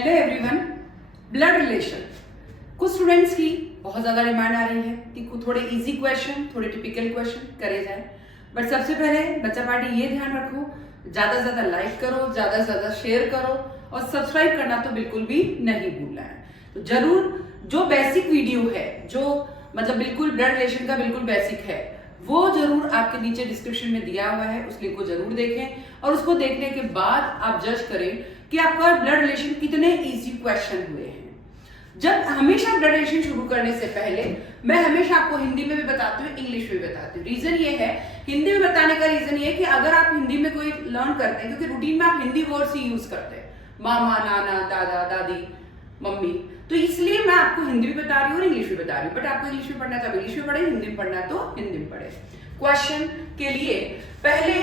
Hello everyone. Blood relation कुछ students की बहुत ज्यादा डिमांड आ रही है कि कुछ थोड़े इजी क्वेश्चन, थोड़े टिपिकल क्वेश्चन करे जाए। बट सबसे पहले बच्चा पार्टी ये ध्यान रखो, ज्यादा से ज्यादा लाइक करो, ज्यादा से ज्यादा शेयर करो और सब्सक्राइब करना तो बिल्कुल भी नहीं भूलना है। तो जरूर जो बेसिक वीडियो है, जो मतलब बिल्कुल ब्लड रिलेशन का बिल्कुल बेसिक है, वो जरूर आपके नीचे डिस्क्रिप्शन में दिया हुआ है, उस लिंक को जरूर देखें और उसको देखने के बाद आप जज करें कि आपका ब्लड रिलेशन कितने इजी क्वेश्चन हुए हैं। जब हमेशा ब्लड रिलेशन शुरू करने से पहले मैं हमेशा आपको हिंदी में भी बताती हूँ, इंग्लिश में भी बताती हूँ। रीजन ये है, हिंदी में बताने का रीजन ये है कि अगर आप हिंदी में कोई लर्न करते हैं, क्योंकि रूटीन में आप हिंदी वर्ड्स ही यूज करते हैं, मामा, नाना, दादा, दादी, मम्मी, तो इसलिए मैं आपको हिंदी भी बता रही हूँ और इंग्लिश भी बता रही हूँ। बट आपको इंग्लिश में पढ़ना है तो इंग्लिश में पढ़े, हिंदी में पढ़ना है तो हिंदी में पढ़े। क्वेश्चन के लिए पहले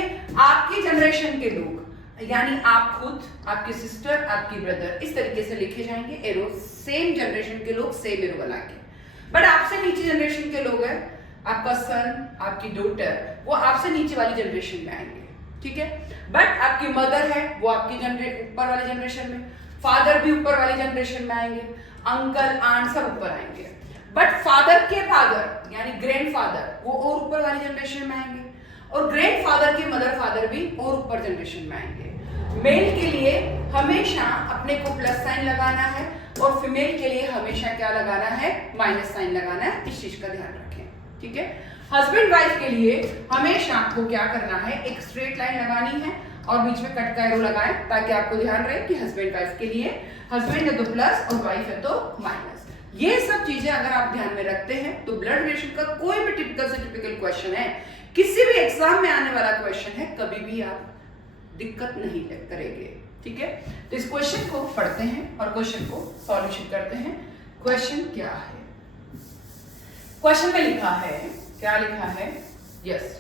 आपकी जनरेशन के लोग, यानी आप खुद, आपके सिस्टर, आपकी ब्रदर, इस तरीके से लिखे जाएंगे एरो, सेम जनरेशन के लोग सेम एरो बना के। बट आपसे नीचे जनरेशन के लोग हैं, आपका सन, आपकी डॉटर, वो आपसे नीचे वाली जनरेशन में आएंगे, ठीक है। बट आपकी मदर है वो आपकी ऊपर वाले जनरेशन में, फादर भी ऊपर वाली जनरेशन में आएंगे, अंकल, आंट सब ऊपर आएंगे। बट फादर के फादर यानी ग्रैंड फादर वो और ऊपर वाली जनरेशन में आएंगे, और ग्रैंड फादर के मदर फादर भी और ऊपर जनरेशन में आएंगे। मेल के लिए हमेशा अपने को प्लस साइन लगाना है और फीमेल के लिए हमेशा क्या लगाना है, माइनस साइन लगाना है। इस चीज का ध्यान रखें, ठीक है। हस्बैंड वाइफ के लिए हमेशा आपको क्या करना है, एक स्ट्रेट लाइन लगानी है और बीच में कट का एरो लगाएं, ताकि आपको ध्यान रहे कि हस्बैंड वाइफ के लिए हस्बैंड है तो प्लस और वाइफ है तो माइनस। ये सब चीजें अगर आप ध्यान में रखते हैं तो ब्लड रिलेशन का कोई भी टिपिकल से टिपिकल क्वेश्चन है, किसी भी एग्जाम में आने वाला क्वेश्चन है, कभी भी आप दिक्कत नहीं करेंगे, ठीक है। तो इस क्वेश्चन को पढ़ते हैं और क्वेश्चन को सॉल्यूशन करते हैं। क्वेश्चन क्या है, क्वेश्चन में लिखा है, क्या लिखा है, यस,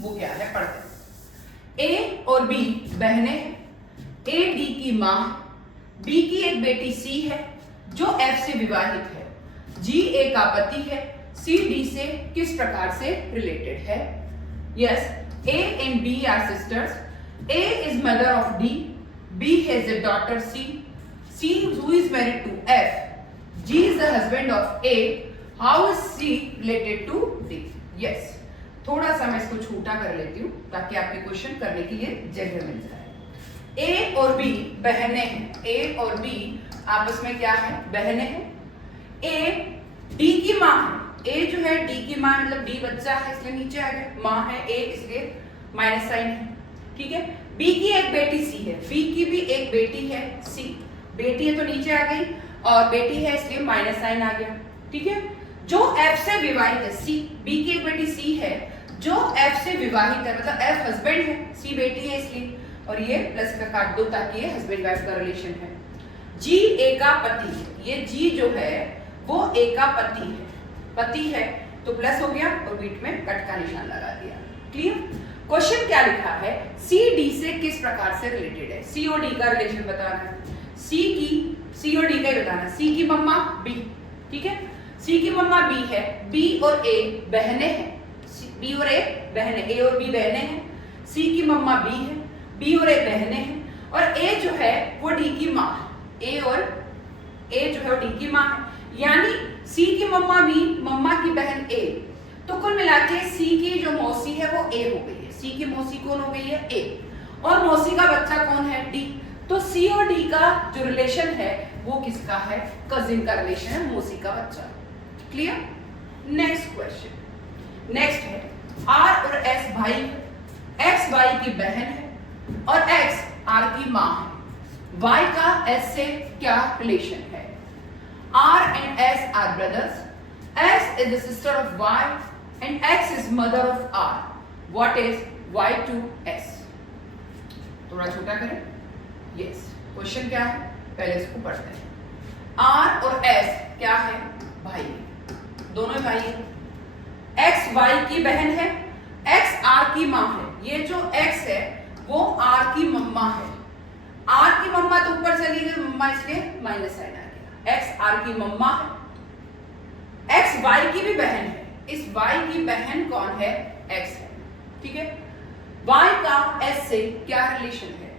वो क्या है पढ़ते हैं। ए और बी बहनें हैं, ए डी की मां, बी की एक बेटी सी है जो एफ से विवाहित है, जी ए का पति है, सी डी से किस प्रकार से रिलेटेड है। Yes, A and B are sisters. A is mother of D. B has a daughter C. C who is married to F. G is the husband of A. How is C related to D? Yes. थोड़ा सा मैं इसको छोटा कर लेती हूँ ताकि आपके क्वेश्चन करने के लिए जगह मिल जाए। A और B बहनें हैं। A और B आपस में क्या है, बहनें हैं। A D की माँ है। ए जो है डी की मां, मतलब डी बच्चा है इसलिए नीचे आ गया, मां है ए इसलिए माइनस साइन है, ठीक है। बी की एक बेटी सी है, बी की भी एक बेटी है सी, बेटी है तो नीचे आ गई और बेटी है इसलिए माइनस साइन आ गया, ठीक है। जो एफ से विवाहित है, सी, बी की एक बेटी सी है जो एफ से विवाहित है, मतलब एफ हस्बैंड है, सी बेटी है इसलिए, और ये प्लस का काट दो ताकि ये हस्बैंड वाइफ का रिलेशन है। जी ए का पति है, ये जी जो है वो ए का पति है, पति है तो प्लस हो गया और बीच में कट का निशान लगा दिया। क्लियर। क्वेश्चन क्या लिखा है, सी डी से किस प्रकार से रिलेटेड है, सी और डी का रिलेशन बताना है, सी और डी का ही बताना है। सी की मम्मा बी, ठीक है, सी की मम्मा बी है, बी और ए बहनें हैं, बी और ए बहनें, ए और बी बहनें हैं, सी की मम्मा बी है, बी और ए बहनें हैं, और ए जो है वो डी की माँ है, ए जो है वो डी की माँ है, यानी सी की मम्मा बी, मम्मा की बहन ए, तो कुल मिला के सी की जो मौसी है वो ए हो गई है। सी की मौसी कौन हो गई है, ए, और मौसी का बच्चा कौन है, डी। तो सी और डी का जो रिलेशन है वो किसका है, कजिन का रिलेशन है, मौसी का बच्चा। क्लियर। नेक्स्ट क्वेश्चन, नेक्स्ट है आर और एस भाई है, एक्स वाई की बहन है और एक्स आर की माँ है, वाई का एस से क्या रिलेशन है। R and S are brothers. S is the sister of Y and X is mother of R. What is Y to S? थोड़ा छोटा करें। Yes. क्वेश्चन क्या है, पहले इसको पढ़ते हैं। R और S क्या है, भाई, दोनों भाई है। X Y की बहन है, X R की माँ है। ये जो X है वो R की मम्मा है। R की मम्मा तो ऊपर चली गई मम्मा, इसलिए माइनस साइन आ गया। एक्स आर की मम्मा है, एक्स वाई की भी बहन है, इस वाई की बहन कौन है, एक्स है, ठीक है। वाई का एस से क्या रिलेशन है,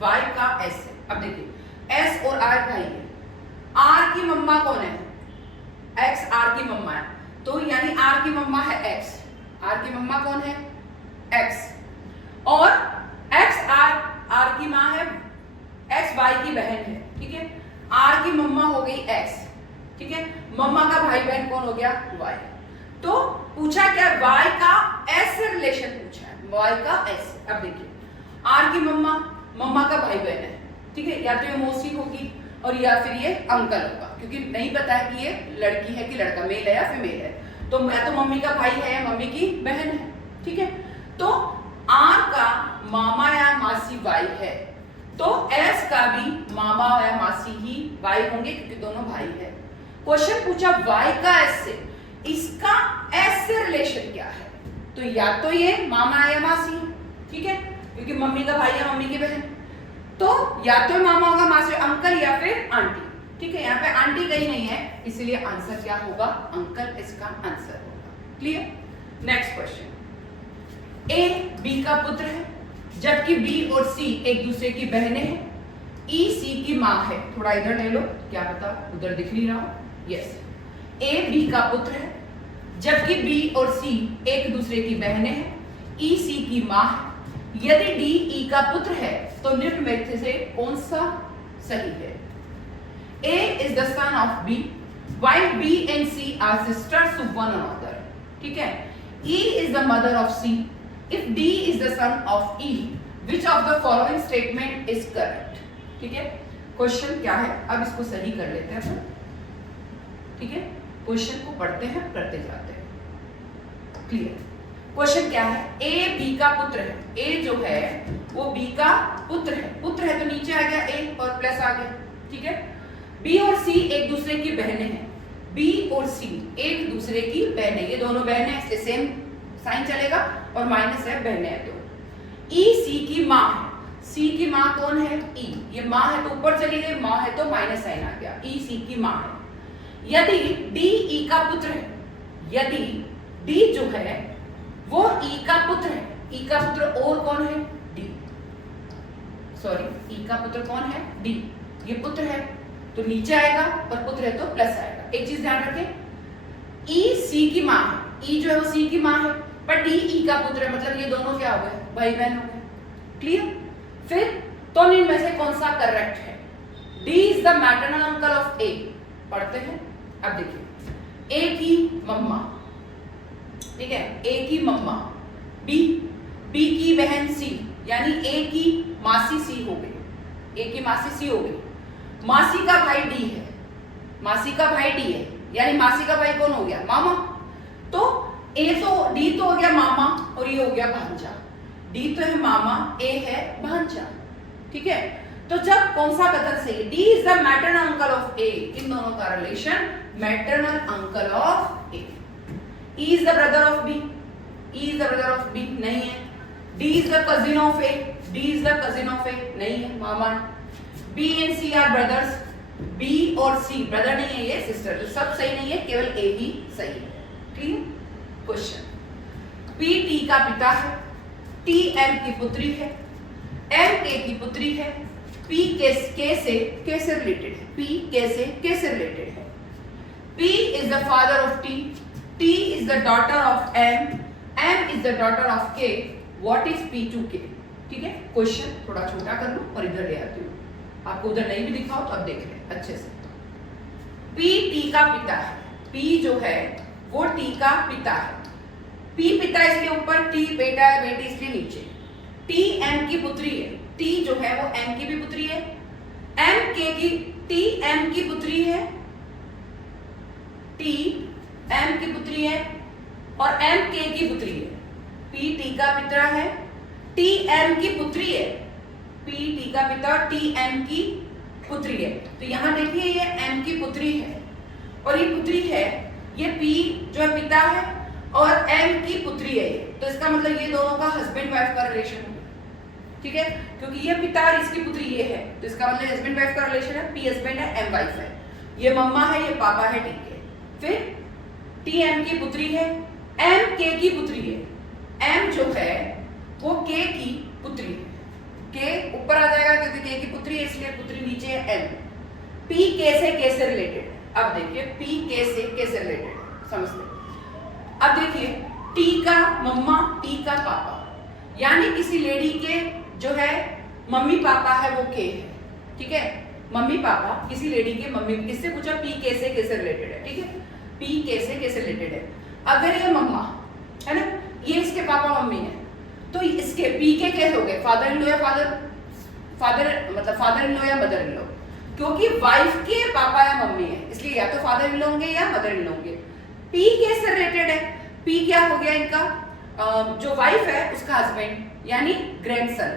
वाई का एस से, अब देखिए एस और आर भाई है। आर की मम्मा कौन है? एक्स आर की मम्मा है, तो यानी आर की मम्मा है एक्स। आर की मम्मा कौन है? एक्स। और एक्स आर की माँ है, एक्स वाई की बहन है, ठीक है। आर की मम्मा हो गई एक्स, ठीक है। मम्मा का भाई बहन कौन हो गया? वाई। तो पूछा क्या? वाई का एस से रिलेशन पूछा है, वाई का एस। अब देखिए, आर की मम्मा का भाई बहन है, ठीक है। या तो ये मौसी होगी और या फिर ये अंकल होगा, क्योंकि नहीं पता है कि ये लड़की है कि लड़का, मेल है या फीमेल है। तो या तो मम्मी का भाई है या मम्मी की बहन है, ठीक है। तो आर का मामा या मासी वाई है, तो एस का भी मामा या मासी ही वाई होंगे, क्योंकि दोनों भाई है। क्वेश्चन पूछा वाई का एस से, इसका एस से रिलेशन क्या है? तो या तो ये मामा या मासी, ठीक है, क्योंकि मम्मी का भाई या मम्मी की बहन, तो या तो मामा होगा, मासी, अंकल या फिर आंटी, ठीक है। यहाँ पे आंटी कहीं नहीं है, इसलिए आंसर क्या होगा? अंकल इसका आंसर होगा। Clear? Next question. A B का पुत्र है, जबकि बी और सी एक दूसरे की बहनें हैं। ई सी की माँ है। थोड़ा इधर ले लो, क्या पता उधर दिख नहीं रहा हो। यस, ए बी का पुत्र है, जबकि बी और सी एक दूसरे की बहनें हैं। ई सी की माँ है। यदि डी ई का पुत्र है तो निम्न में से कौन सा सही है? A is the son of B, while B and C are sisters to one another. ठीक है? E is the mother of C. If D is the son of E, which of the following statement is correct? ठीक है? Question क्या है? अब इसको सही कर लेते हैं अपन, ठीक है? क्वेश्चन को पढ़ते हैं, करते जाते हैं। क्लियर? क्वेश्चन क्या है? ए बी का पुत्र है। ए जो है वो बी का पुत्र है। पुत्र है तो नीचे आ गया ए और प्लस आ गया, ठीक है। बी और सी एक दूसरे की बहनें हैं। बी और सी एक दूसरे की बहनें, ये दोनों बहनें, इससे सेम साइन चलेगा और माइनस है, बहनें हैं तो। ई सी की माँ है। सी की माँ कौन है? ई। ये माँ है तो ऊपर चली गई, माँ है तो माइनस साइन आ गया। ई सी की माँ है। यदि डी ई का पुत्र है, यदि डी जो है वो ई का पुत्र है। ई का पुत्र और कौन है? डी। सॉरी, ई का पुत्र कौन है? डी। ये पुत्र है तो नीचे आएगा और पुत्र है तो प्लस आएगा। एक चीज ध्यान रखें, ई सी की माँ है। ई जो है वो सी की माँ है, पर डी ई का पुत्र है, मतलब ये दोनों क्या हो गए? भाई बहन हो गए। क्लियर? फिर तो इनमें से कौन सा करेक्ट है? D is the maternal uncle of A. पढ़ते हैं। अब देखिए, ए की मम्मा, ठीक है, ए की मम्मा, बी, बी की बहन सी, यानी ए की मासी सी हो गई। ए की मासी सी हो गई। मासी का भाई डी है। मासी का भाई डी है, यानी मासी का भाई कौन हो गया? मामा। तो ए तो डी तो हो गया मामा और ये हो गया भांजा। डी तो है मामा, ए है भांजा, ठीक है। तो जब कौन सा कथन सही है? D is the maternal uncle of A. इन दोनों का relation maternal uncle of A. E is the brother of B. E is the brother of B. नहीं है। D is the cousin of A. D is the cousin of A. नहीं है, मामा। B and C are brothers. B और C brother नहीं है, ये sister. तो सब सही नहीं है, केवल A ही सही है। क्लियर? क्वेश्चन। P T का पिता है, T M की पुत्री है, M K की पुत्री है, P K से कैसे रिलेटेड है? P K से कैसे रिलेटेड है? P is the father of T. T is the daughter of M. M is the daughter of K. What is P to K? ठीक है? क्वेश्चन थोड़ा छोटा कर लो और इधर ले आती हूँ। आपको उधर नहीं भी दिखाओ तो अब देख रहे हैं अच्छे से। P T का पिता है। P जो है वो T का पिता है। P पिता इसके ऊपर, T बेटा है, बेटी इसके नीचे। T M की पुत्री है। T जो है वो M की भी पुत्री है। M K की, T M की पुत्री है, T M की पुत्री है और M K की पुत्री है। P T का पिता है, T M की पुत्री है। P T का पिता, T M की पुत्री है। तो यहाँ देखिए ये M की पुत्री है और ये पुत्री है, ये P जो है पिता है और M की पुत्री है। तो इसका मतलब ये दोनों का हस्बैंड वाइफ का रिलेशन है, ठीक है, क्योंकि ये पिता और इसकी पुत्री ये है, तो इसका मतलब हस्बैंड वाइफ का रिलेशन है। P हस्बैंड है, M वाइफ है, ये मम्मा है, ये पापा है, ठीक है। फिर T M की पुत्री है, M K की पुत्री है। M जो है वो K की पुत्री है। K ऊपर आ जाएगा क्योंकि K की पुत्री है, इसलिए पुत्री नीचे है एन। पी के से कैसे रिलेटेड है, अब देखिए पी के से कैसे रिलेटेड है, समझते हैं। अब देखिए टी का मम्मा, टी का पापा, यानी किसी लेडी के जो है मम्मी पापा है वो के है, ठीक है। मम्मी पापा किसी लेडी के मम्मी, किससे पूछा, पी के से कैसे रिलेटेड है, ठीक है। पी के से कैसे रिलेटेड है, अगर ये मम्मा है ना, ये इसके पापा मम्मी है, तो इसके पी के कैसे हो गए, फादर इन लॉ या फादर इन लॉ या मदर इन लॉ, क्योंकि वाइफ के पापा या मम्मी है, इसलिए या तो फादर इन लॉ होंगे या मदर इन लॉ होंगे। पी कैसे रिलेटेड है, पी क्या हो गया इनका, जो वाइफ है उसका हस्बैंड यानी ग्रैंडसन,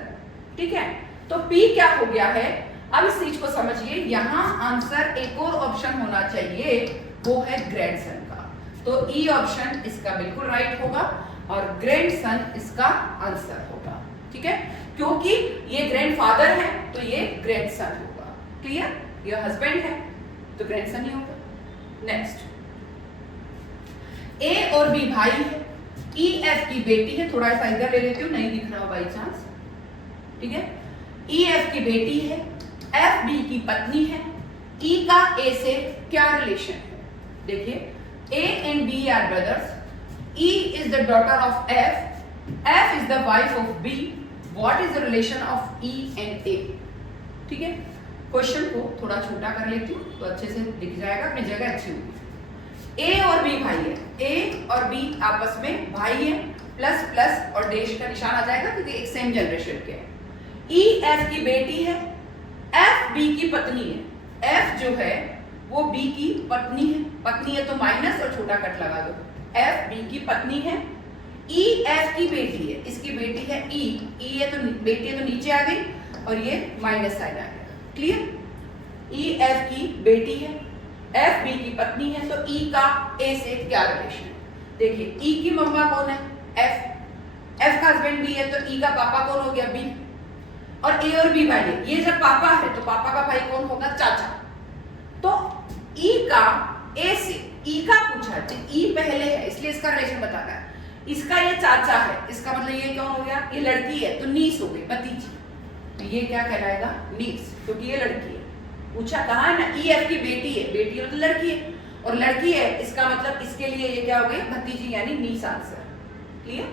ठीक है। तो पी क्या हो गया है, अब इस चीज को समझिए, यहाँ आंसर एक और ऑप्शन होना चाहिए, वो है ग्रैंडसन का, तो ई ऑप्शन इसका बिल्कुल राइट होगा और ग्रैंडसन इसका आंसर होगा, ठीक है। क्योंकि ये ग्रैंडफादर है तो ये ग्रैंडसन होगा, क्लियर। ये हस्बैंड है तो ग्रैंडसन ही होगा। नेक्स्ट, ए और बी भाई है, ई एफ की बेटी है, थोड़ा सा इधर ले लेती हूँ, नहीं दिख रहा बाई चांस, ठीक है। ई एफ की बेटी है, एफ बी की पत्नी है, ई का ए से क्या रिलेशन है, देखिए A and B are brothers, E is the daughter of F is the wife of B, what is the relation of E and A, ठीक है। क्वेश्चन को थोड़ा छोटा कर लेती हूँ तो अच्छे से दिख जाएगा, अपनी जगह अच्छी होगी। ए और बी भाई है, ए और बी आपस में भाई है, प्लस प्लस और डैश का निशान आ जाएगा क्योंकि एक सेम जनरेशन के हैं। ई एफ की बेटी है, एफ बी की पत्नी है, एफ जो है वो बी की पत्नी है तो माइनस और छोटा कट लगा दो, एफ बी की पत्नी है। ई एफ की बेटी है, इसकी बेटी है ई है तो बेटी है तो नीचे आ गई और ये माइनस साइड आ गया, क्लियर। ई एफ की बेटी है, एफ बी की पत्नी है, तो ई का ए से क्या रिलेशन है, देखिए ई की मम्मा कौन है, एफ का हस्बैंड बी है तो ई का पापा कौन हो गया, बी, और ए और बी भाई है, ये जब पापा है तो पापा का भाई कौन होगा, चाचा। तो ई का ए से, ई का पूछा तो ई पहले है इसलिए इसका रिलेशन बताता है, इसका ये चाचा है, इसका मतलब ये कौन हो गया, ये लड़की है तो नीस हो गई, भतीजी, तो ये क्या कहलाएगा, नीस, क्योंकि ये लड़की है। पूछा कहा है ना, ई एफ की बेटी है, बेटी है तो लड़की है, और लड़की है इसका मतलब इसके लिए ये क्या हो गई, भतीजी यानी नीस आंसर, क्लियर।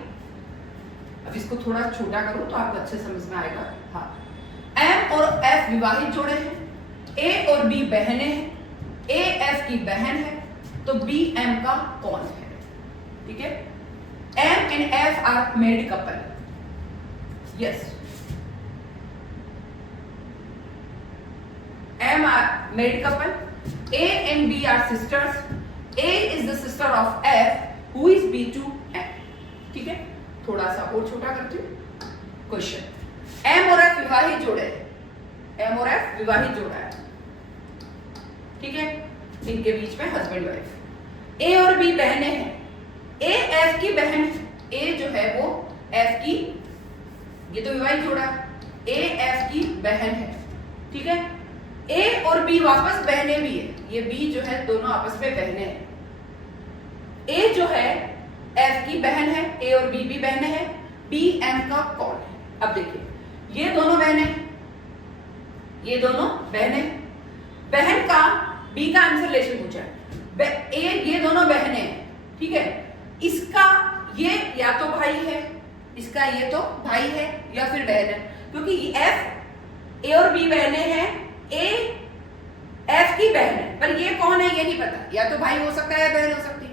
अब इसको थोड़ा छोटा करो तो आपको अच्छे समझ में आएगा। हाँ, एम और एफ विवाहित जोड़े हैं, ए और बी बहनें हैं, ए एफ की बहन है तो बी एम का कौन है, ठीक है। M and F are married couple, yes, M are married couple, A and B are sisters, A is the sister of F who is B to M, ठीक है। थोड़ा सा और छोटा करती हूँ क्वेश्चन, एम और एफ विवाहित जोड़े, एम और एफ विवाहित जोड़ा है, ठीक है, इनके बीच में हस्बैंड वाइफ। ए और बी बहनें हैं, ए एफ की बहन, ए जो है वो एफ की, ये तो विवाहित जोड़ा, ए एफ की बहन है, ठीक है। ए और बी वापस बहनें भी है, ये बी जो है दोनों आपस में बहनें हैं। ए जो है एफ की बहन है, ए और बी भी बहनें हैं, बी एम का कौन है। अब देखिए ये दोनों बहनें, ये दोनों बहनें, बहन का बी का आंसर रिलेशन पूछा है, ये दोनों बहनें हैं, ठीक है। इसका ये या तो भाई है, इसका ये तो भाई है या फिर बहन है, क्योंकि एफ, ए और बी बहनें हैं, ए एफ की बहन है, पर ये कौन है ये नहीं पता, या तो भाई हो सकता है या बहन हो सकती है।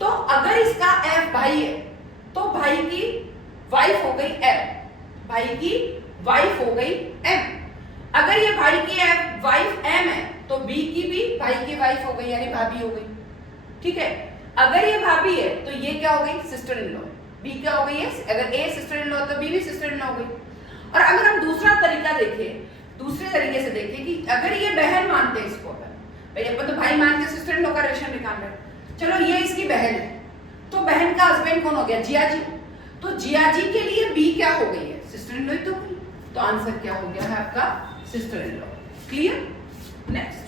तो अगर इसका एफ भाई है तो भाई की वाइफ हो गई एफ, भाई की वाइफ हो गई एम। अगर ये भाई की वाइफ एम है तो बी की भी भाई की वाइफ हो गई यानी भाभी हो गई, ठीक है। अगर ये भाभी है तो ये क्या हो गई, सिस्टर इन लॉ, बी क्या हो गई है, अगर ए सिस्टर इन लॉ तो बी भी सिस्टर इन लॉ हो गई। और अगर हम दूसरा तरीका देखें, दूसरे तरीके से देखें कि अगर ये बहन मानते हैं इसको, अगर भाई अपन तो भाई मानते सिस्टर इन लॉ का रिलेशन निकाल रहे, चलो ये इसकी बहन है तो बहन का हस्बैंड कौन हो गया, जिया जी, तो जिया जी के लिए बी क्या हो गई है, सिस्टर इन लॉ ही तो हुई, तो आंसर क्या हो गया है आपका, sister in law, clear. Next,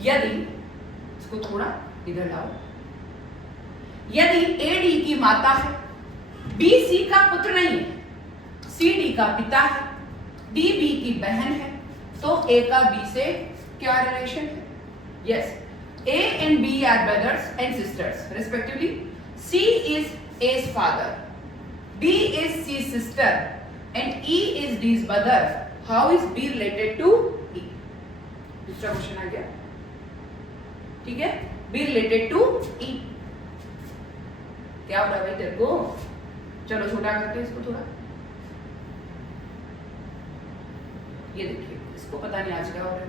यदि इसको थोड़ा इधर लाओ, यदि ए डी की माता है, बी सी का पुत्र नहीं है, सी डी का पिता है, डी बी की बहन है, तो ए का बी से क्या रिलेशन है? Yes, A and B are brothers and sisters respectively. C is A's father, D is C's sister and E is D's brother. How is B related to E? दूसरा question आ गया. ठीक है, B related to E. क्या हो रहा है भाई तेरे को? चलो छोटा करते हैं इसको थोड़ा. ये देखिए, इसको पता नहीं आज क्या हो रहा है.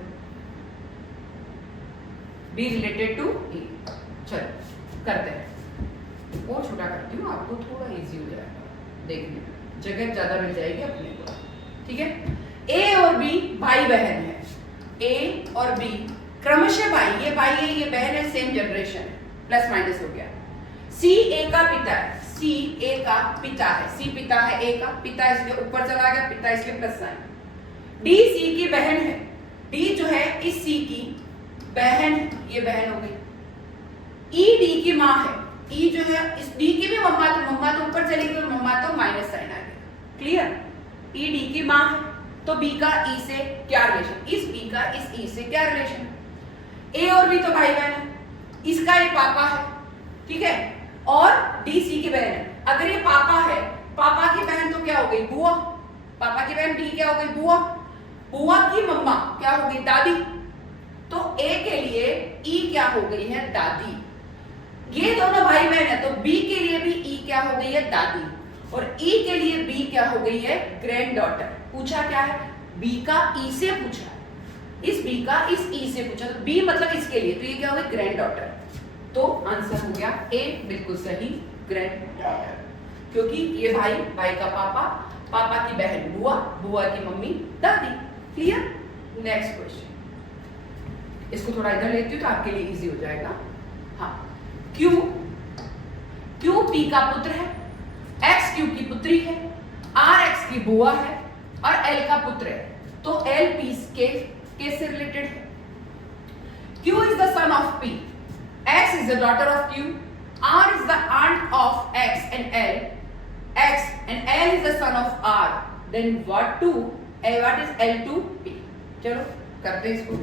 B related to E. चलो करते हैं. और छोटा करती हूँ, आपको थोड़ा इजी हो जाएगा देखने में, जगह ज्यादा मिल जाएगी अपने को. ठीक है, ए और बी भाई बहन है. ए और बी क्रमशः भाई, ये भाई है ये बहन है, सेम जनरेशन, प्लस माइनस हो गया. सी ए का पिता है, सी ए का पिता है, सी पिता है ए का, पिता इसलिए ऊपर चला गया, पिता इसलिए प्लस साइन. डी सी की बहन है, डी जो है इस सी की बहन, ये बहन हो गई. ई डी की माँ है, ई जो है इस डी की भी मम्मा तो ऊपर चली गई, मम्मा तो माइनस साइन आ गया. क्लियर? ई डी की माँ है, तो बी का ई से क्या रिलेशन? इस बी का इस ई से क्या रिलेशन? ए और बी तो भाई बहन है, इसका ये पापा है. ठीक है, और डी सी की बहन है. अगर ये पापा है, पापा की बहन तो क्या हो गई? बुआ. पापा की बहन डी क्या हो गई? बुआ. बुआ की मम्मा क्या हो गई? दादी. तो ए के लिए ई क्या हो गई है? दादी. ये दोनों भाई बहन है, तो बी के लिए भी ई क्या हो गई है? दादी. और ई के लिए बी क्या हो गई है? Grand daughter. पूछा क्या है? बी का ई से पूछा, इस बी का इस ई से पूछा, तो बी मतलब इसके लिए, तो ये क्या हो गई? Grand daughter. तो आंसर हो गया ए, बिल्कुल सही, ग्रैंड डॉटर. क्योंकि ये भाई, भाई का पापा, पापा की बहन बुआ, बुआ की मम्मी दादी. क्लियर? Next question. इसको थोड़ा इधर लेती हूँ तो आपके लिए इजी हो जाएगा. हाँ, Q P का पुत्र है, X Q की पुत्री है, R X की बुआ है और L का पुत्र है. तो L P के से रिलेटेड है. Q is the son of P, X is the daughter of Q, R is the aunt of X and L is the son of R. Then what is L to P? चलो करते हैं इसको.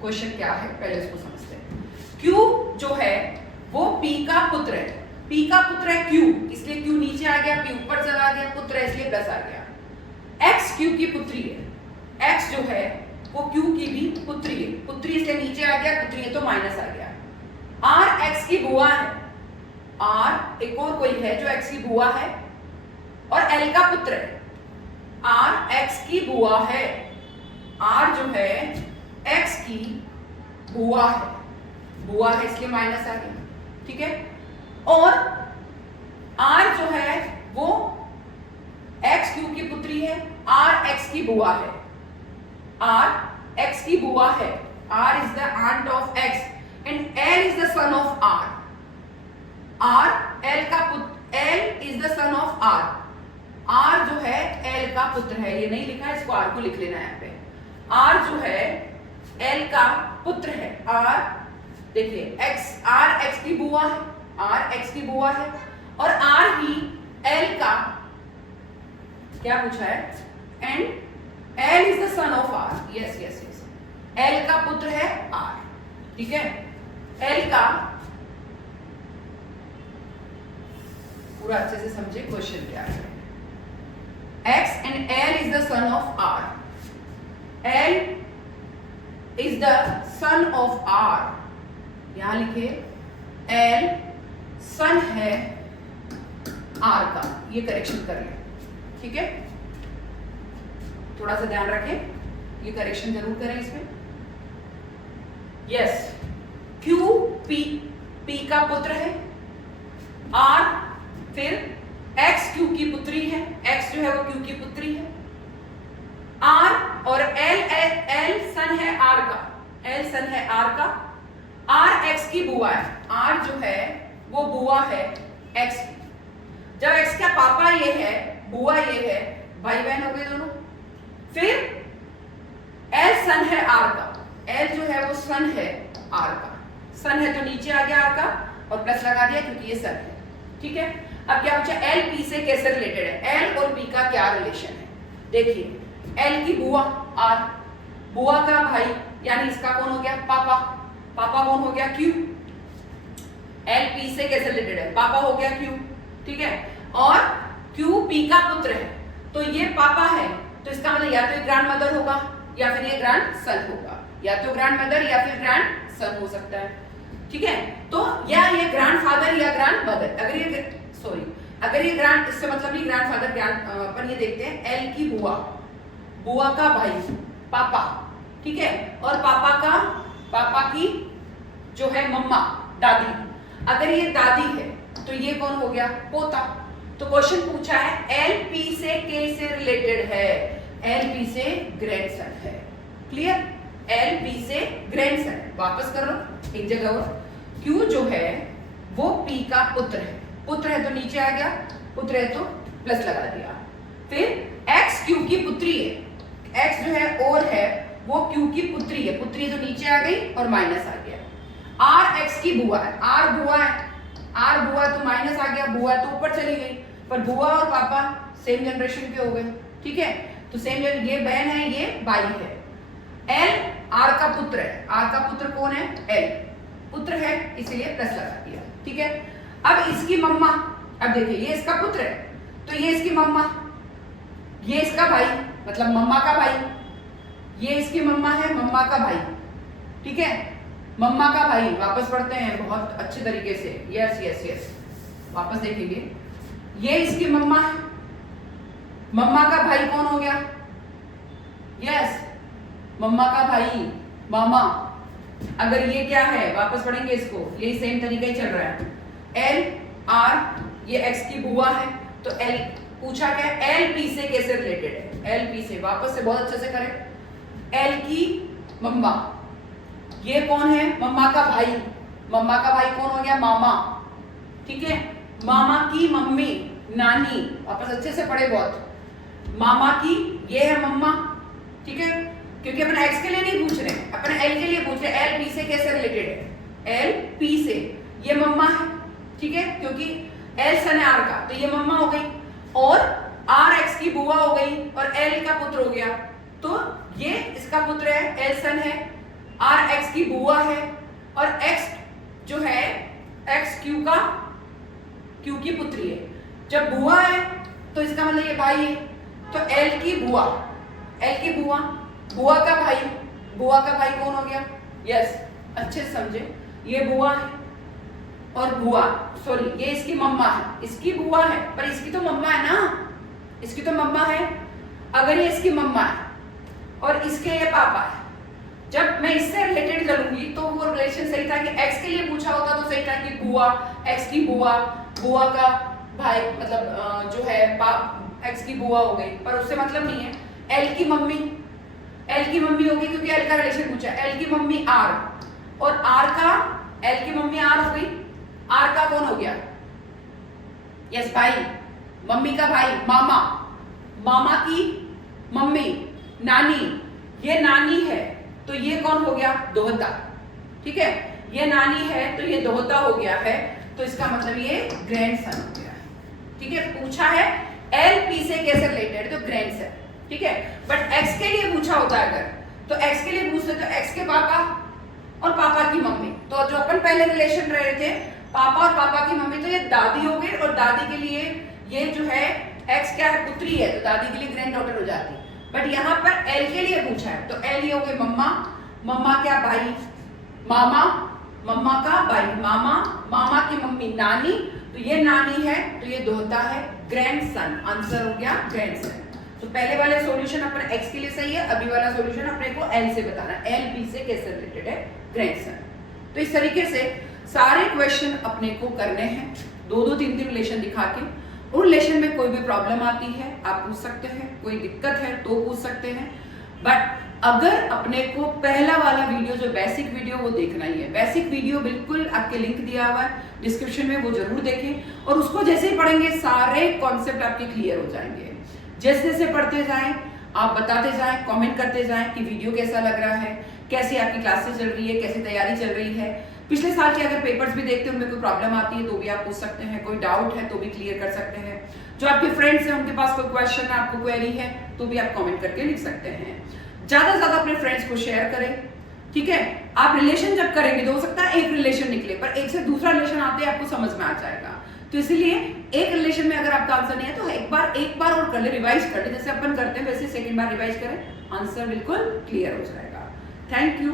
Question क्या है पहले इसको समझते हैं. Q जो है वो P का पुत्र है. P का पुत्र है Q, इसलिए Q नीचे आ गया, P ऊपर चला गया, पुत्र है इसलिए प्लस आ गया. X Q की पुत्री है, X जो है वो Q की भी पुत्री है, पुत्री इसलिए नीचे आ गया, पुत्री है तो माइनस आ गया. R X की बुआ है, R एक और कोई है जो X की बुआ है और L का पुत्र है. R X की बुआ है, R जो है X की बुआ है, बुआ है इसलिए माइनस आ गया. ठीक है, और R जो है वो X Q की पुत्री है, R X की बुआ है, R X की बुआ है, R is the aunt of X and L is the son of R. R L का पुत्र, L is the son of R. R जो है L का पुत्र है, ये नहीं लिखा है, इसको R को लिख लेना है यहाँ पे. R जो है L का पुत्र है. R देखिए R X की बुआ है, R X की बुआ है और R ही L का क्या पूछा है? And L is the son of R. yes yes yes, L का पुत्र है R. ठीक है, L का पूरा अच्छे से समझे क्वेश्चन क्या है. X and L is the son of R. L is the son of R. यहां लिखे L सन है R का, ये करेक्शन कर लें. ठीक है, थोड़ा सा ध्यान रखें, ये करेक्शन जरूर करें इसमें. यस, Q P का पुत्र है, R फिर X Q की पुत्री है, X जो है वो Q की पुत्री है, R और L सन है R का, L सन है R का, R X की बुआ है, R जो है वो बुआ है X की. जब X का पापा ये है, बुआ ये है, भाई बहन हो गए दोनों. फिर L सन है R का, L जो है वो सन है R का, सन है तो नीचे आ गया R का और प्लस लगा दिया क्योंकि ये सन है. ठीक है, अब क्या पूछा? L P से कैसे रिलेटेड है, L और P का क्या रिलेशन है. देखिए एल की बुआ आर, बुआ का भाई यानी इसका कौन हो गया पापा, पापा कौन हो गया क्यू, एल पी से कैसे रिलेटेड है, पापा हो गया क्यू, ठीक है, और क्यू पी का पुत्र है, तो ये पापा है, तो इसका मतलब या तो ये ग्रैंड मदर होगा या फिर ये ग्रैंड सन होगा, या तो ग्रैंड मदर या फिर ग्रैंड सन हो सकता है, ठीक है। तो या ये ग्रैंड फादर या ग्रैंड मदर, अगर ये सॉरी अगर ये ग्रैंड, इससे मतलब ये ग्रैंड फादर ग्रैंड, अपन ये देखते हैं एल की बुआ, बुआ का भाई पापा, ठीक है, और पापा की जो है मम्मा दादी, अगर ये दादी है तो ये कौन हो गया पोता। तो क्वेश्चन पूछा है एल पी से के से रिलेटेड है, एल पी से ग्रैंडसन है, क्लियर, एल पी से ग्रैंडसन, वापस कर लो एक जगह और, क्यू जो है वो पी का पुत्र है, पुत्र है तो नीचे आ गया, पुत्र है तो प्लस लगा दिया, फिर एक्स क्यू की पुत्री है, एक्स जो है और है वो क्यू की पुत्री है, पुत्री तो नीचे आ गई और माइनस आ गया, आर एक्स की बुआ है, आर बुआ है, आर बुआ तो माइनस आ गया, बुआ तो ऊपर चली गई, पर बुआ और पापा सेम जनरेशन के हो गए, ठीक है, तो सेम, ये बहन है ये भाई है, एल आर का पुत्र है, आर का पुत्र कौन है एल, पुत्र है इसीलिए प्लस लगा दिया, ठीक है। अब इसकी मम्मा, अब देखिए ये इसका पुत्र है तो ये इसकी मम्मा, ये इसका भाई मतलब मम्मा का भाई, ये इसकी मम्मा है मम्मा का भाई, ठीक है, मम्मा का भाई, वापस पढ़ते हैं बहुत अच्छे तरीके से, यस यस यस, वापस देखेंगे, ये इसकी मम्मा है, मम्मा का भाई कौन हो गया, यस मम्मा का भाई मामा, अगर ये क्या है वापस पढ़ेंगे इसको, यही सेम तरीका ही चल रहा है, एल आर ये एक्स की बुआ है, तो एल पूछा क्या है एल पी से कैसे रिलेटेड है, एल पी से, वापस से बहुत अच्छे से करें, एल की मम्मा, ये कौन है मम्मा का भाई, मम्मा का भाई कौन हो गया मामा, ठीक है, मामा की मम्मी नानी, वापस अच्छे से पढ़े बहुत, मामा की ये है मम्मा, ठीक है, क्योंकि अपन एक्स के लिए नहीं पूछ रहे, अपन एल के लिए पूछ रहे, एल पी से कैसे रिलेटेड है, एल पी से ये मम्मा है, ठीक है, क्योंकि एल सन है आर का तो ये मम्मा हो गई, और आर एक्स की बुआ हो गई और एल का पुत्र हो गया, तो ये इसका पुत्र है एल सन है, आर एक्स की बुआ है, और एक्स जो है एक्स क्यू की पुत्री है, जब बुआ है तो इसका मतलब ये भाई है, तो एल की बुआ, एल की बुआ, बुआ का भाई, बुआ का भाई कौन हो गया, यस अच्छे से समझे, ये बुआ है और बुआ सॉरी ये इसकी मम्मा है, इसकी बुआ है पर इसकी तो मम्मा है ना, इसकी तो मम्मा है, अगर ये इसकी मम्मा है और इसके ये पापा है, जब मैं इससे रिलेटेड करूंगी तो वो रिलेशन सही था कि एक्स के लिए पूछा होता तो सही था कि बुआ, एक्स की बुआ, बुआ का भाई मतलब जो है एक्स की बुआ हो गई, पर उससे मतलब नहीं है, एल की मम्मी, एल की मम्मी होगी क्योंकि एल का रिलेशन पूछा, एल की मम्मी आर, और आर का, एल की मम्मी आर हो गई, आर का कौन हो गया, यस भाई, मम्मी का भाई मामा, मामा की मम्मी नानी, ये नानी है तो ये कौन हो गया दोहता, ठीक है, ये नानी है तो ये दोहता हो गया है, तो इसका मतलब ये ग्रैंडसन हो गया है, ठीक है, पूछा है एल पी से कैसे रिलेटेड तो ग्रैंडसन, ठीक है, बट एक्स के लिए पूछा होता है अगर, तो एक्स के लिए पूछते तो एक्स के पापा और पापा की मम्मी, तो जो अपन पहले रिलेशन रहे थे पापा और पापा की मम्मी, तो ये दादी हो गई, और दादी के लिए ये जो है एक्स क्या है पुत्री है, तो दादी के लिए ग्रैंड डॉटर हो जाती, बट यहाँ पर एल के लिए पूछा है तो एल ये हो गई मम्मा, मम्मा क्या भाई मामा, मम्मा का भाई मामा, मामा की मम्मी नानी, तो ये नानी है तो ये दोहता है ग्रैंडसन, आंसर हो गया ग्रैंडसन। तो पहले वाले सॉल्यूशन अपन एक्स के लिए सही है, अभी वाला सॉल्यूशन अपने को एल से बताना है, एल पी से कैसे रिलेटेड है ग्रैंडसन। तो इस तरीके से सारे क्वेश्चन अपने को करने हैं, दो दो तीन तीन रिलेशन दिखा के, उन रिलेशन में कोई भी प्रॉब्लम आती है आप पूछ सकते हैं, कोई दिक्कत है तो पूछ सकते हैं, बट अगर अपने को पहला वाला वीडियो जो बेसिक वीडियो वो देखना ही है, बेसिक वीडियो बिल्कुल आपके लिंक दिया हुआ है डिस्क्रिप्शन में, वो जरूर देखें, और उसको जैसे ही पढ़ेंगे सारे कॉन्सेप्ट आपके क्लियर हो जाएंगे। जैसे जैसे पढ़ते जाएं आप बताते जाएं, कमेंट करते जाएं कि वीडियो कैसा लग रहा है, कैसी आपकी क्लासेस चल रही है, कैसी तैयारी चल रही है, पिछले साल के अगर पेपर्स भी देखते हैं उनमें कोई प्रॉब्लम आती है तो भी आप पूछ सकते हैं, कोई डाउट है तो भी क्लियर कर सकते हैं। जो आपके फ्रेंड्स हैं उनके पास कोई क्वेश्चन है, आपको क्वेरी है तो भी आप कमेंट करके लिख सकते हैं। ज्यादा से ज्यादा अपने फ्रेंड्स को शेयर करें, ठीक है। आप रिलेशन जब करेंगे तो हो सकता है एक रिलेशन निकले, पर एक से दूसरा रिलेशन आते ही आपको समझ में आ जाएगा। तो इसीलिए एक रिलेशन में अगर आपका आंसर नहीं है तो एक बार और कर ले, रिवाइज कर ले, जैसे अपन करते हैं वैसे सेकंड बार रिवाइज करें, आंसर बिल्कुल क्लियर हो जाएगा। Thank you.